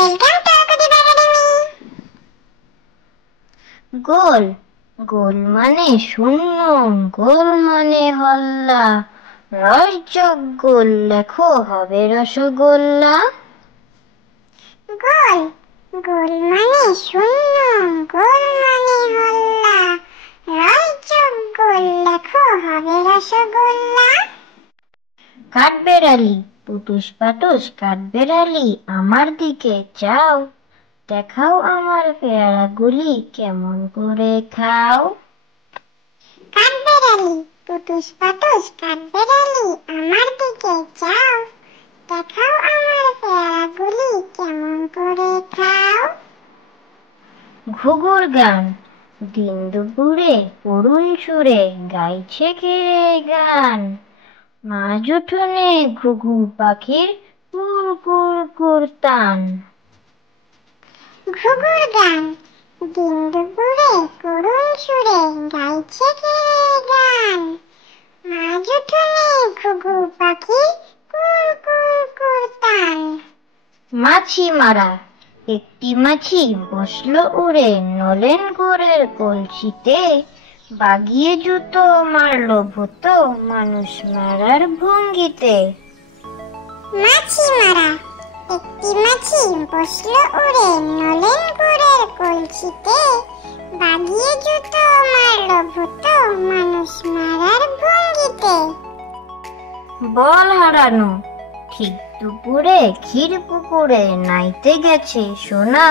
Welcome to Kudib academy. গোল গোল মানে শূন্য, গোল মানে হল্লা, রসযোগ গোল লেখো হবে রসগোল্লা। গোল গোল মানে শূন্য, গোল মানে হল্লা, রসযোগ গোল লেখো হবে রসগোল্লা। কাঠবেড়ালি পুটুস পাটুস কাঠবেড়ালি আমার দিকে চাও, দেখাও আমার পেয়ারাগুলি কেমন করে খাও। কাঠবেড়ালি পুটুস পাটুস কাঠবেড়ালি আমার দিকে চাও, দেখাও আমার পেয়ারাগুলি কেমন করে খাও। ঘুঘুর গান দিন দুপুরে করুণ সুরে গাইছে কে গান, মাঝ উঠোনে ঘুঘু পাখির কুর কুর কুর টান। ঘুঘুর গান দিন দুপুরে করুণ সুরে গাইছে কে গান, মাঝ উঠোনে ঘুঘু পাখির কুর কুর কুর টান। মাছি মারা একটি মাছি বসলো উড়ে নলেন গুড়ের কলসিতে, বাগিয়ে জুতো মারলো ভূতো মানুষ মারার ভঙ্গিতে। মাছি মারা একটি মাছি বসলো উড়ে নলেন গুড়ের কলসিতে, বাগিয়ে জুতো মারলো ভূতো মানুষ মারার ভঙ্গিতে। বল হারানো ঠিক দুপুরে ক্ষীর পুকুরে নাইতে গেছে সোনা,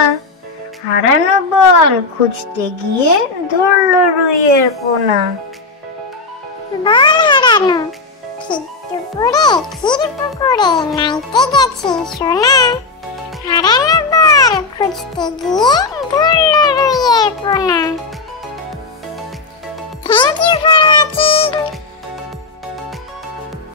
হারানো বল খুঁজতে গিয়ে ধরলো রুইয়ের পোনা। বল হারানো ঠিক দুপুরে ক্ষীর পুকুরে নাইতে গেছে সোনা,